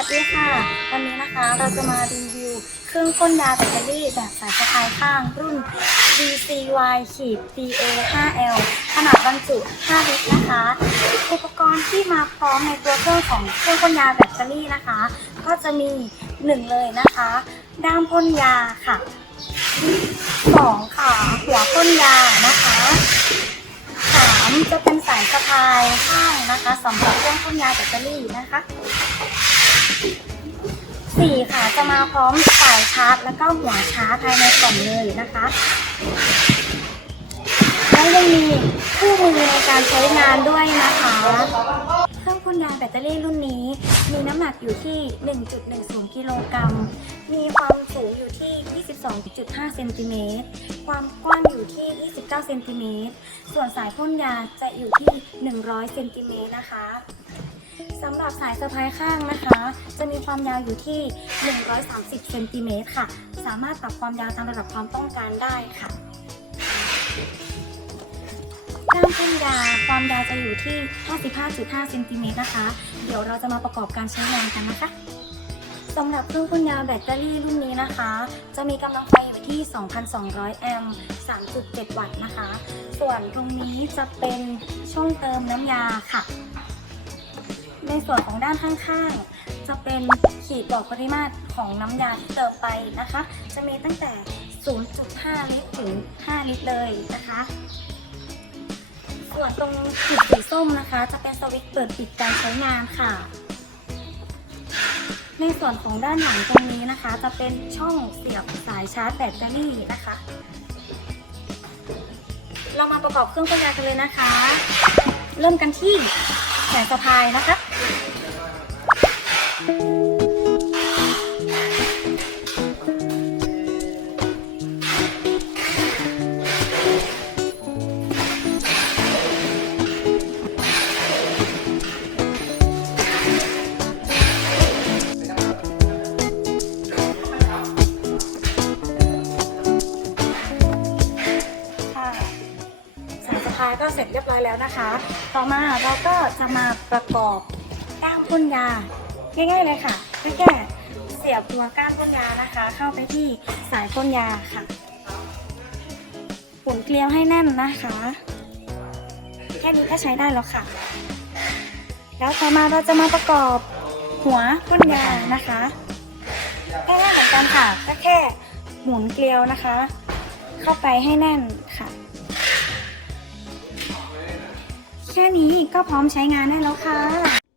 วัสดีค่ะ วันนี้นะคะเราจะมารีวิวเครื่องพ่นยาแบตเตอรี่แบบสายสะพายข้างรุ่น DCY ขีด DA 5L ขนาดบรรจุ 5 ลิตรนะคะ อุปกรณ์ที่มาพร้อมในตัวเครื่องของเครื่องพ่นยาแบตเตอรี่นะคะ ก็จะมี 1 เลยนะคะ ด้ามพ่นยาค่ะ 2 ค่ะ หัวพ่นยานะคะสามจะเป็นสายสะพายข้างนะคะสำหรับเครื่องพ่นยาแบตเตอรี่นะคะ สี่ค่ะจะมาพร้อมสายชาร์จแล้วก็หัวชาร์จภายในกล่องเลยนะคะและยังมีคู่มือในการใช้งานด้วยนะคะเครื่องพ่นยาแบตเตอรี่รุ่นนี้ มีน้ำหนักอยู่ที่ 1.10 กิโลกรัม มีความสูงอยู่ที่ 22.5 เซนติเมตร ความกว้างอยู่ที่ 29 เซนติเมตร ส่วนสายพ่นยาจะอยู่ที่ 100 เซนติเมตรนะคะ สำหรับสายสะพายข้างนะคะ จะมีความยาวอยู่ที่ 130เซนติเมตรค่ะ สามารถปรับความยาวตามระดับความต้องการได้ค่ะด้ามพ่นยาความยาวจะอยู่ที่ 55.5เซนติเมตรนะคะ เดี๋ยวเราจะมาประกอบการใช้งานกันนะคะสำหรับเครื่องพ่นยาแบตเตอรี่รุ่นนี้นะคะ จะมีกำลังไฟอยู่ที่ 2,200 แอมป์ 3.7 วัตต์นะคะ ส่วนตรงนี้จะเป็นช่องเติมน้ำยาค่ะ ในส่วนของด้านข้างๆ จะเป็นขีดบอกปริมาตรของน้ำยาที่เติมไปนะคะ จะมีตั้งแต่ 0.5 ลิตรถึง 5 ลิตรเลยนะคะ ส่วนตรงขีดสีส้มนะคะ จะเป็นสวิตช์เปิดปิดการใช้งานค่ะ ในส่วนของด้านหลังตรงนี้นะคะ จะเป็นช่องเสียบสายชาร์จแบตเตอรี่นะคะเรามาประกอบเครื่องพ่นยากันเลยนะคะ เริ่มกันที่ แขนสะพายนะคะค่ะ สายสะก็เสร็จเรียบร้อยแล้วนะคะ ต่อมาเราก็จะมาประกอบก้านพ่นยาง่ายๆเลยค่ะแค่เสียบตัวก้านพ่นยานะคะ เข้าไปที่สายพ่นยาค่ะหมุนเกลียวให้แน่นนะคะ แค่นี้ก็ใช้ได้แล้วค่ะ แล้วต่อมาเราจะมาประกอบหัวพ่นยานะคะง่เหมือนกันค่ะก็แค่หมุนเกลียวนะคะ เข้าไปให้แน่นค่ะ แค่นี้ก็พร้อมใช้งานได้แล้วค่ะ